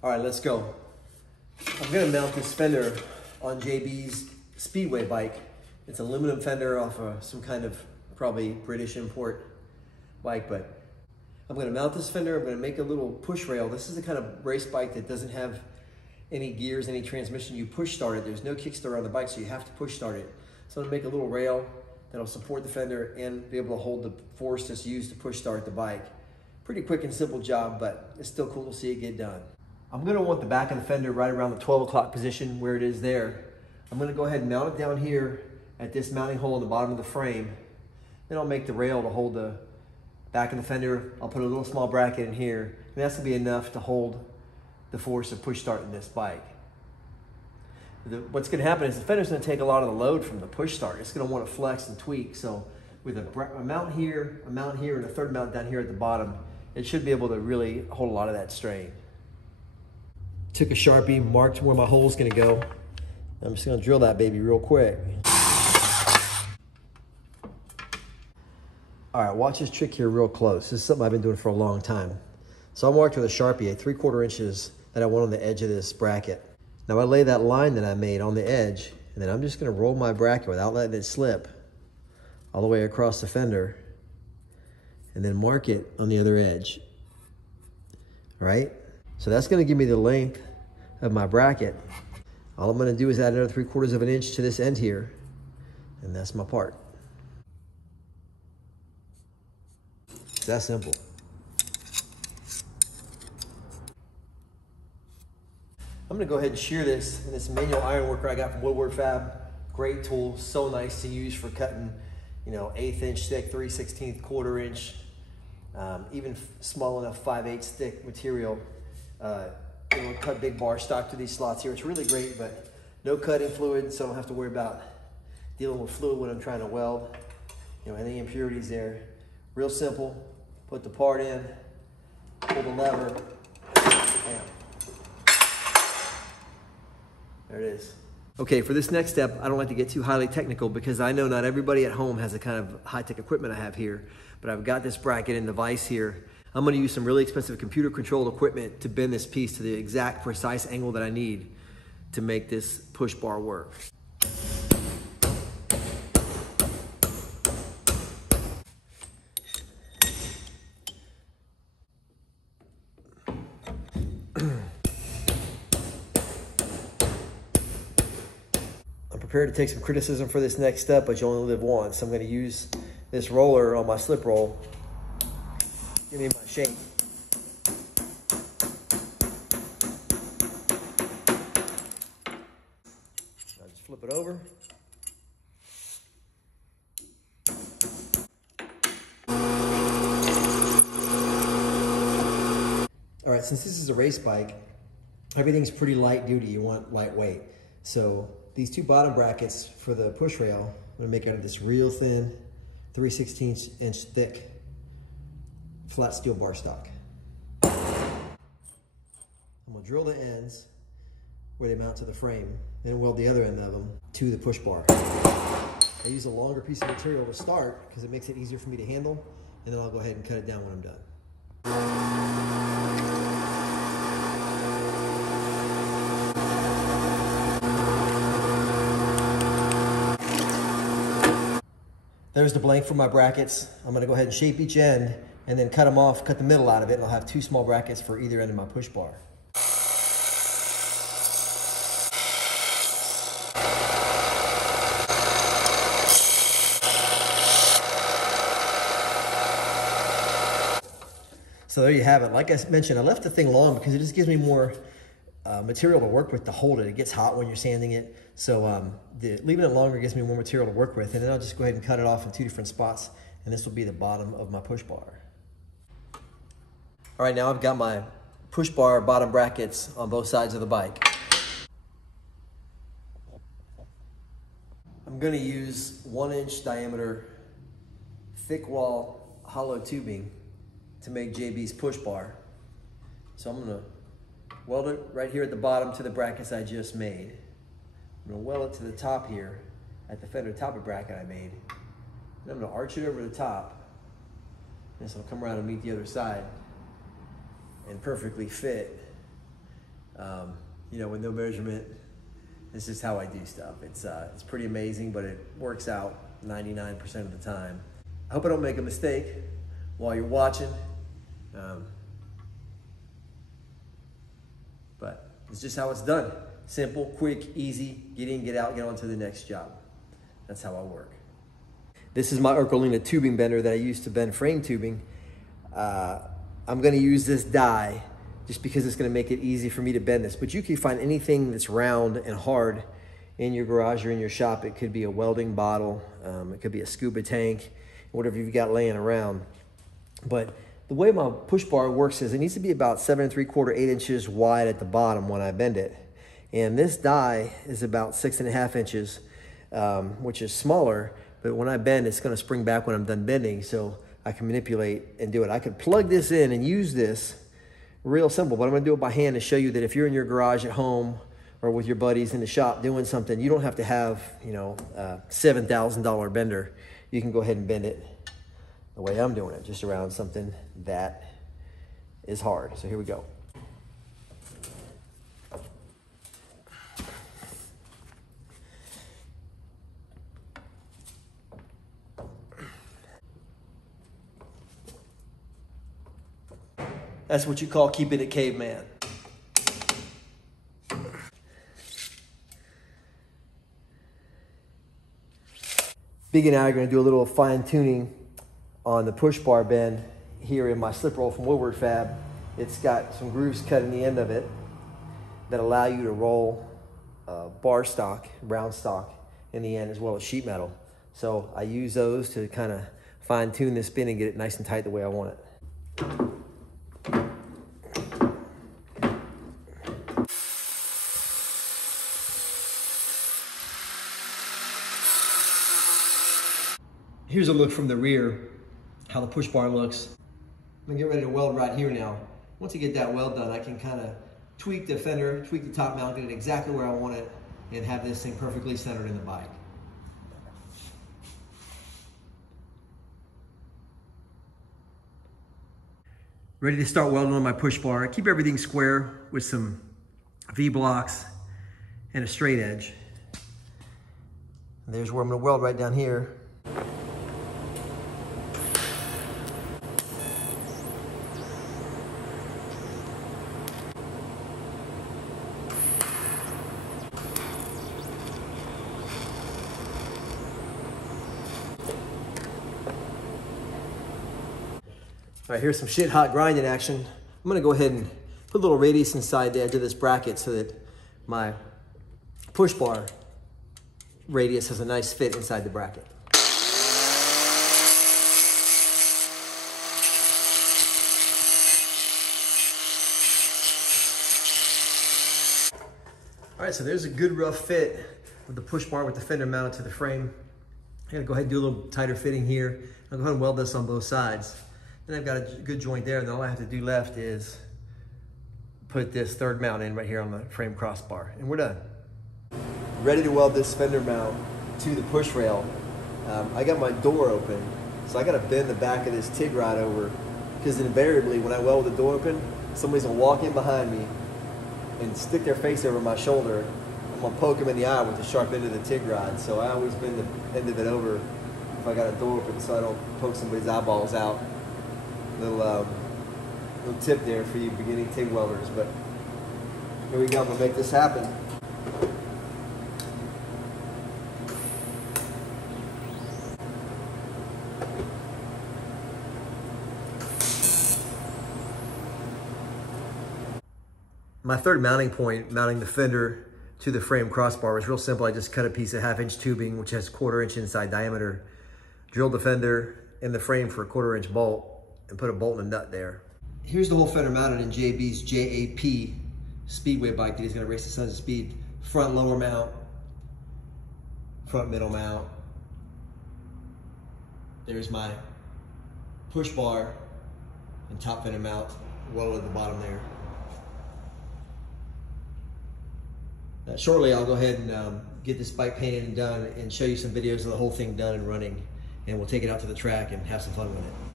All right, let's go. I'm gonna mount this fender on JB's Speedway bike. It's an aluminum fender off of some kind of probably British import bike, but I'm gonna mount this fender. I'm gonna make a little push rail. This is the kind of race bike that doesn't have any gears, any transmission. You push start it. There's no kickstart on the bike, so you have to push start it. So I'm gonna make a little rail that'll support the fender and be able to hold the force that's used to push start the bike. Pretty quick and simple job, but it's still cool to see it get done. I'm gonna want the back of the fender right around the 12 o'clock position where it is there. I'm gonna go ahead and mount it down here at this mounting hole in the bottom of the frame. Then I'll make the rail to hold the back of the fender. I'll put a little small bracket in here, and that's gonna be enough to hold the force of push starting this bike. What's gonna happen is the fender's gonna take a lot of the load from the push start. It's gonna wanna flex and tweak. So with a mount here, and a third mount down here at the bottom, it should be able to really hold a lot of that strain. Took a Sharpie, marked where my hole's gonna go. I'm just gonna drill that baby real quick. All right, watch this trick here real close. This is something I've been doing for a long time. So I marked with a Sharpie at 3/4 inches that I want on the edge of this bracket. Now I lay that line that I made on the edge, and then I'm just gonna roll my bracket without letting it slip all the way across the fender, and then mark it on the other edge. All right? So that's gonna give me the length of my bracket. All I'm gonna do is add another 3/4 of an inch to this end here, and that's my part. It's that simple. I'm gonna go ahead and shear this in this manual iron worker I got from Woodward Fab. Great tool, so nice to use for cutting, 1/8 inch thick, 3/16, 1/4 inch, even small enough 5/8 thick material. It'll cut big bar stock to these slots here. It's really great, but no cutting fluid, so I don't have to worry about dealing with fluid when I'm trying to weld. Any impurities there. Real simple. Put the part in, pull the lever, bam. There it is. Okay, for this next step, I don't like to get too highly technical because I know not everybody at home has the kind of high-tech equipment I have here, but I've got this bracket in the vise here. I'm gonna use some really expensive computer-controlled equipment to bend this piece to the exact precise angle that I need to make this push bar work. Prepared to take some criticism for this next step, but you only live once. I'm going to use this roller on my slip roll. Give me my shape. I'll just flip it over. All right, since this is a race bike, everything's pretty light duty. You want lightweight. So these two bottom brackets for the push rail, I'm gonna make out of this real thin 3/16 inch thick flat steel bar stock. I'm gonna drill the ends where they mount to the frame and weld the other end of them to the push bar. I use a longer piece of material to start because it makes it easier for me to handle, and then I'll go ahead and cut it down when I'm done. There's the blank for my brackets. I'm gonna go ahead and shape each end and then cut them off, cut the middle out of it, and I'll have two small brackets for either end of my push bar. So there you have it. Like I mentioned, I left the thing long because it just gives me more material to work with to hold it. It gets hot when you're sanding it. So leaving it longer gives me more material to work with. And then I'll just go ahead and cut it off in two different spots. And this will be the bottom of my push bar. All right, now I've got my push bar bottom brackets on both sides of the bike. I'm gonna use 1-inch diameter thick wall hollow tubing to make JB's push bar. So I'm gonna weld it right here at the bottom to the brackets I just made. I'm gonna weld it to the top here at the fender topper bracket I made. And I'm gonna arch it over the top. This will come around and meet the other side and perfectly fit you know, with no measurement. This is how I do stuff. It's pretty amazing, but it works out 99% of the time. I hope I don't make a mistake while you're watching. But it's just how it's done. Simple, quick, easy, get in, get out, get on to the next job. That's how I work. This is my Erkolina tubing bender that I use to bend frame tubing. I'm gonna use this die just because it's gonna make it easy for me to bend this. But you can find anything that's round and hard in your garage or in your shop. It could be a welding bottle, it could be a scuba tank, whatever you've got laying around. But the way my push bar works is it needs to be about 7 3/4, 8 inches wide at the bottom when I bend it. And this die is about 6.5 inches, which is smaller, but when I bend, it's gonna spring back when I'm done bending, so I can manipulate and do it. I could plug this in and use this real simple, but I'm gonna do it by hand to show you that if you're in your garage at home or with your buddies in the shop doing something, you don't have to have, you know, a $7,000 bender. You can go ahead and bend it the way I'm doing it, just around something that is hard. So here we go. That's what you call keeping it caveman. Big and I are going to do a little fine tuning on the push bar bend here in my slip roll from Woodward Fab. It's got some grooves cut in the end of it that allow you to roll bar stock, round stock in the end, as well as sheet metal. So I use those to kind of fine tune this spin and get it nice and tight the way I want it. Here's a look from the rear, how the push bar looks. I'm gonna get ready to weld right here now. Once I get that weld done, I can kind of tweak the fender, tweak the top mount, get it exactly where I want it, and have this thing perfectly centered in the bike. Ready to start welding on my push bar. I keep everything square with some V-blocks and a straight edge. And there's where I'm gonna weld right down here. All right, here's some shit hot grinding action. I'm gonna go ahead and put a little radius inside the edge of this bracket so that my push bar radius has a nice fit inside the bracket. All right, so there's a good rough fit with the push bar with the fender mounted to the frame. I'm gonna go ahead and do a little tighter fitting here. I'll go ahead and weld this on both sides. Then I've got a good joint there, and all I have to do left is put this third mount in right here on the frame crossbar, and we're done. Ready to weld this fender mount to the push rail. I got my door open, so I gotta bend the back of this TIG rod over, because invariably when I weld with the door open, somebody's gonna walk in behind me and stick their face over my shoulder. I'm gonna poke them in the eye with the sharp end of the TIG rod, so I always bend the end of it over if I got a door open so I don't poke somebody's eyeballs out. Little tip there for you beginning TIG welders, but here we go, I'm gonna make this happen. My third mounting point, mounting the fender to the frame crossbar, was real simple. I just cut a piece of 1/2 inch tubing, which has 1/4 inch inside diameter, drilled the fender in the frame for a 1/4 inch bolt, and put a bolt and a nut there. Here's the whole fender mounted in JB's JAP Speedway bike that he's gonna race the Sons of Speed. Front lower mount, front middle mount. There's my push bar and top fender mount welded at the bottom there. Shortly, I'll go ahead and get this bike painted and done and show you some videos of the whole thing done and running, and we'll take it out to the track and have some fun with it.